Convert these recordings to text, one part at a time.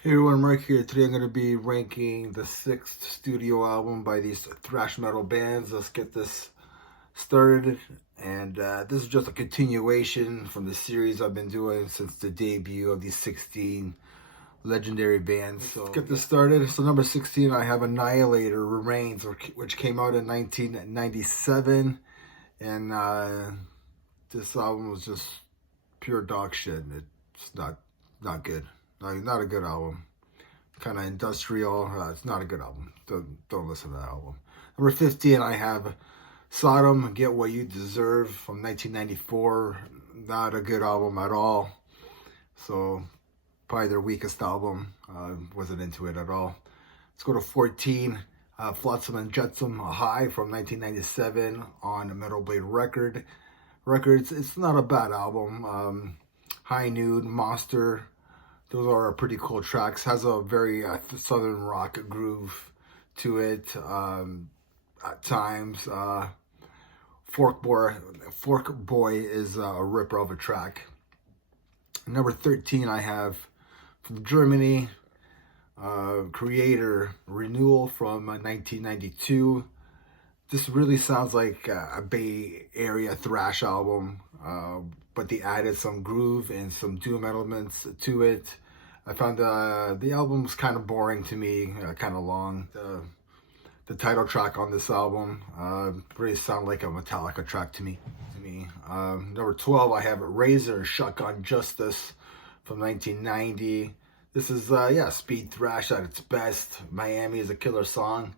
Hey everyone, Mark here. Today I'm going to be ranking the sixth studio album by these thrash metal bands. Let's get this started. And this is just a continuation from the series I've been doing since the debut of these 16 legendary bands. So let's get this started. So number 16, I have Annihilator Remains, which came out in 1997. And this album was just pure dog shit. It's not good. Not a good album. Kind of industrial. It's not a good album. Don't listen to that album. Number 15, I have Sodom, Get What You Deserve from 1994. Not a good album at all. So probably their weakest album. Wasn't into it at all. Let's go to 14. Flotsam and Jetsam High from 1997 on Metal Blade Records. It's not a bad album. High Nude, Monster. Those are pretty cool tracks. Has a very southern rock groove to it at times. Fork Boy is a ripper of a track. Number 13, I have from Germany, Creator Renewal from 1992. This really sounds like a Bay Area thrash album, but they added some groove and some doom elements to it. I found the album was kind of boring to me, kind of long. The title track on this album really sounded like a Metallica track to me. Number 12, I have Razor Shotgun Justice from 1990. This is, speed thrash at its best. Miami is a killer song.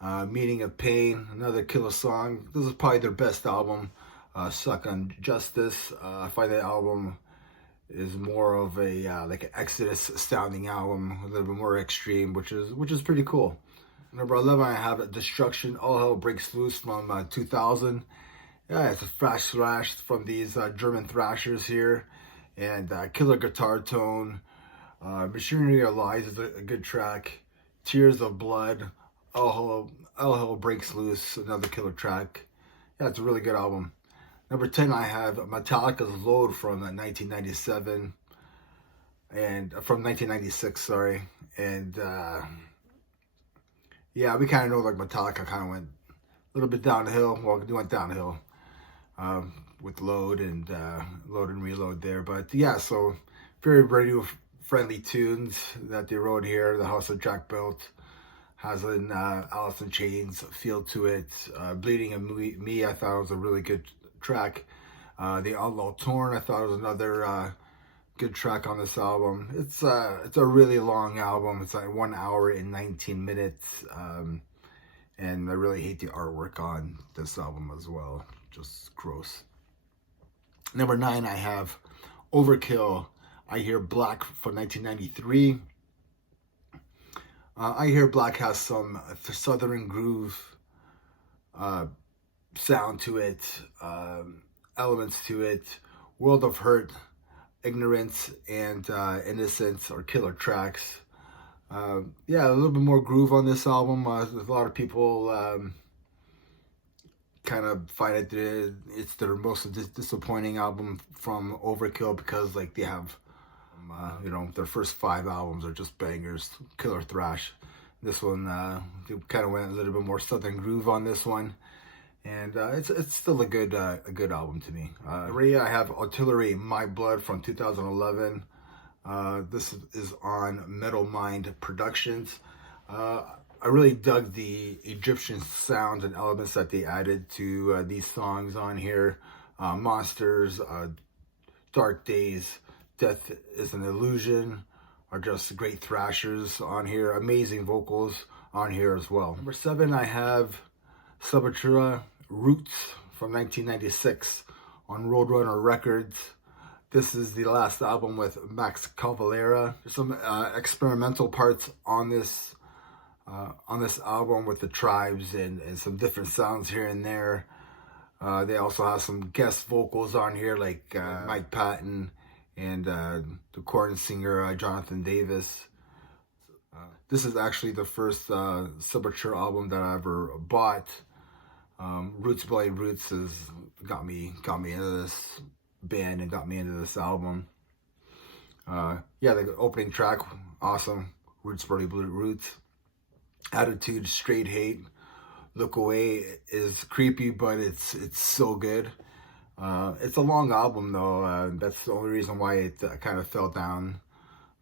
Meaning of Pain, another killer song. This is probably their best album. Suck on Justice. I find that album is more of a like an Exodus sounding album, a little bit more extreme, which is pretty cool. Number 11, I have Destruction, All Hell Breaks Loose from 2000. Yeah, it's a thrash from these German thrashers here, and killer guitar tone. Machinery of Lies is a good track. Tears of Blood, All Hell Breaks Loose, another killer track. Yeah, it's a really good album. Number 10, I have Metallica's Load from 1997 and from 1996, sorry. And yeah, we kind of know like Metallica kind of went a little bit downhill. Well, it went downhill with Load and Reload there. But yeah, so very radio friendly tunes that they wrote here. The House of Jack Built has an Alice in Chains feel to it. Bleeding of Me, I thought was a really good track. The Outlaw Torn, I thought was another good track on this album. It's a really long album. It's like 1 hour and 19 minutes, and I really hate the artwork on this album as well. Just gross. Number 9, I have Overkill, I Hear Black from 1993. I Hear Black has some southern groove sound to it, elements to it. World of Hurt, Ignorance, and Innocence are killer tracks. Yeah, a little bit more groove on this album. A lot of people kind of find it's their most disappointing album from Overkill because like they have, their first 5 albums are just bangers, killer thrash. This one, they kind of went a little bit more southern groove on this one. And it's still a good album to me. I have Artillery, My Blood from 2011. This is on Metal Mind Productions. I really dug the Egyptian sounds and elements that they added to these songs on here. Monsters, Dark Days, Death is an Illusion are just great thrashers on here. Amazing vocals on here as well. Number 7, I have Suburbia, Roots from 1996 on Roadrunner Records. This is the last album with Max Cavalera. There's some experimental parts on this album with the tribes and some different sounds here and there. They also have some guest vocals on here like Mike Patton and the Korn singer Jonathan Davis. This is actually the first Suburbia album that I ever bought. Roots Bloody Roots has got me into this band and got me into this album. Yeah, the opening track, awesome. Roots, Burly Blue Roots. Attitude, Straight Hate. Look Away is creepy, but it's so good. It's a long album though. That's the only reason why it kind of fell down.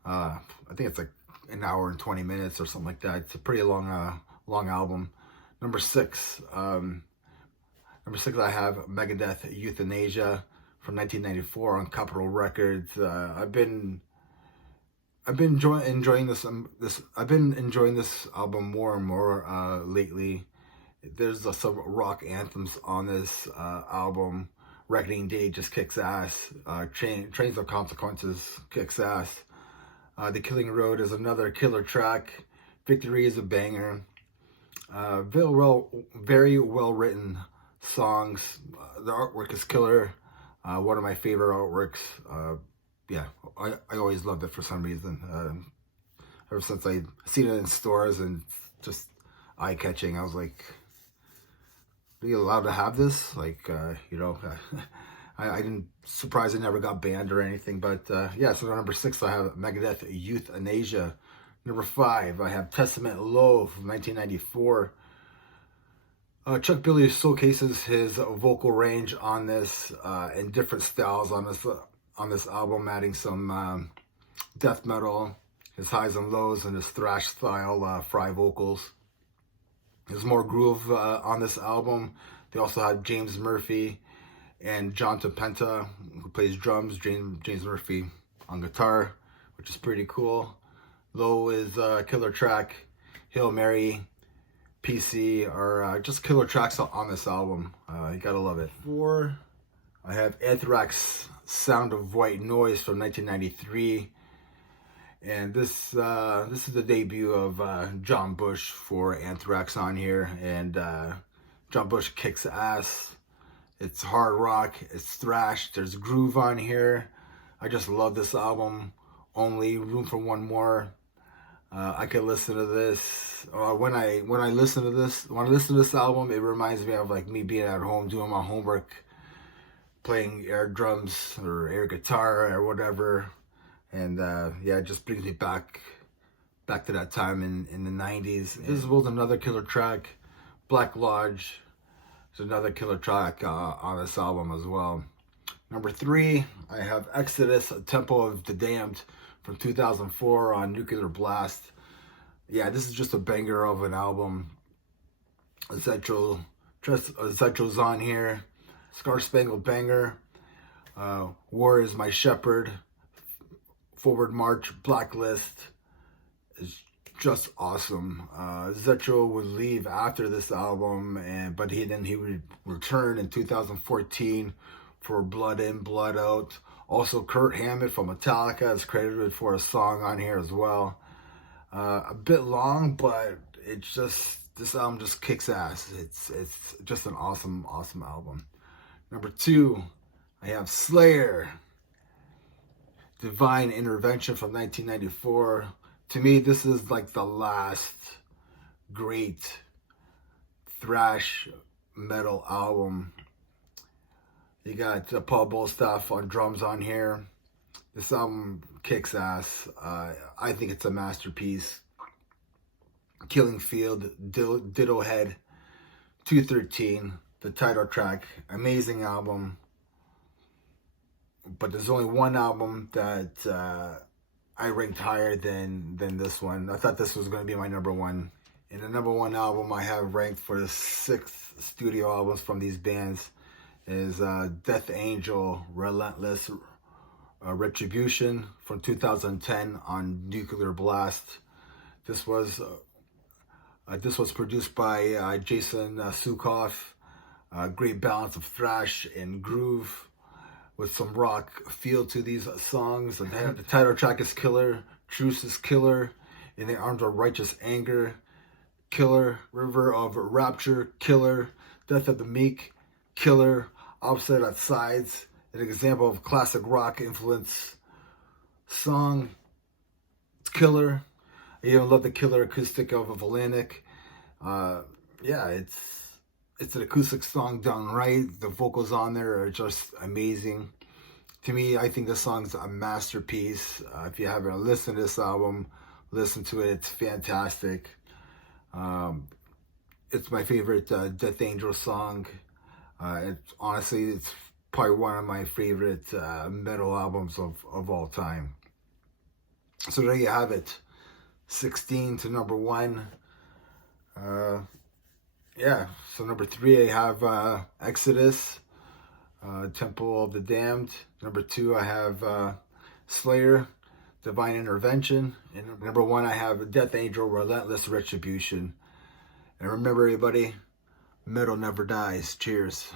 I think it's like an hour and 20 minutes or something like that. It's a pretty long album. Number six, I have Megadeth, Euthanasia from 1994 on Capitol Records. I've been enjoying this. I've been enjoying this album more and more lately. There's some rock anthems on this album. Reckoning Day just kicks ass. Trains of Consequences kicks ass. The Killing Road is another killer track. Victory is a banger. Very well written songs. The artwork is killer. One of my favorite artworks. Yeah, I always loved it for some reason. Ever since I seen it in stores and just eye-catching, I was like, are you allowed to have this? Like, I didn't, surprised I never got banned or anything, but yeah, so number six, I have Megadeth, Euthanasia. Number five, I have Testament Low from 1994. Chuck Billy showcases his vocal range on this in different styles on this album, adding some death metal, his highs and lows, and his thrash style fry vocals. There's more groove on this album. They also have James Murphy and John Tapenta, who plays drums, James Murphy on guitar, which is pretty cool. Low is a killer track. Hail Mary, PC are just killer tracks on this album. You gotta love it. Four, I have Anthrax, Sound of White Noise from 1993. And this is the debut of John Bush for Anthrax on here, and John Bush kicks ass. It's hard rock, it's thrash, there's groove on here. I just love this album. Only Room for One More. I could listen to this. When I listen to this album, it reminds me of like me being at home doing my homework, playing air drums or air guitar or whatever. And yeah, it just brings me back to that time in the 90s. Visible, another killer track. Black Lodge is another killer track on this album as well. Number three, I have Exodus, Temple of the Damned from 2004 on Nuclear Blast. Yeah, this is just a banger of an album. Zettro's on here. Scar Spangled Banger. War is My Shepherd. Forward March, Blacklist is just awesome. Zetro would leave after this album, but he would return in 2014 for Blood In, Blood Out. Also, Kurt Hammett from Metallica is credited for a song on here as well. A bit long, but this album just kicks ass. It's just an awesome album. Number two, I have Slayer, Divine Intervention from 1994. To me, this is like the last great thrash metal album. You got Paul Bostaph on drums on here. This album kicks ass. I think it's a masterpiece. Killing Field, Ditto Head, 213, the title track. Amazing album. But there's only one album that I ranked higher than this one. I thought this was going to be my number one. And the number one album I have ranked for the 6 studio albums from these bands is Death Angel, Relentless Retribution from 2010 on Nuclear Blast. This was produced by Jason Sukoff. Great balance of thrash and groove with some rock feel to these songs. The title track is killer. Truce is killer. In the Arms of Righteous Anger, killer. River of Rapture, killer. Death of the Meek, killer. Opposite at Sides, an example of classic rock influence song. It's killer. I even love the killer acoustic of Atlantic. Yeah, it's an acoustic song done right. The vocals on there are just amazing. To me, I think this song's a masterpiece. If you haven't listened to this album, listen to it. It's fantastic. It's my favorite Death Angel song. Honestly, it's probably one of my favorite metal albums of all time. So there you have it. 16 to number 1. Yeah, so number 3 I have Exodus, Temple of the Damned. Number 2 I have Slayer, Divine Intervention. And number 1 I have Death Angel, Relentless Retribution. And remember everybody, metal never dies. Cheers.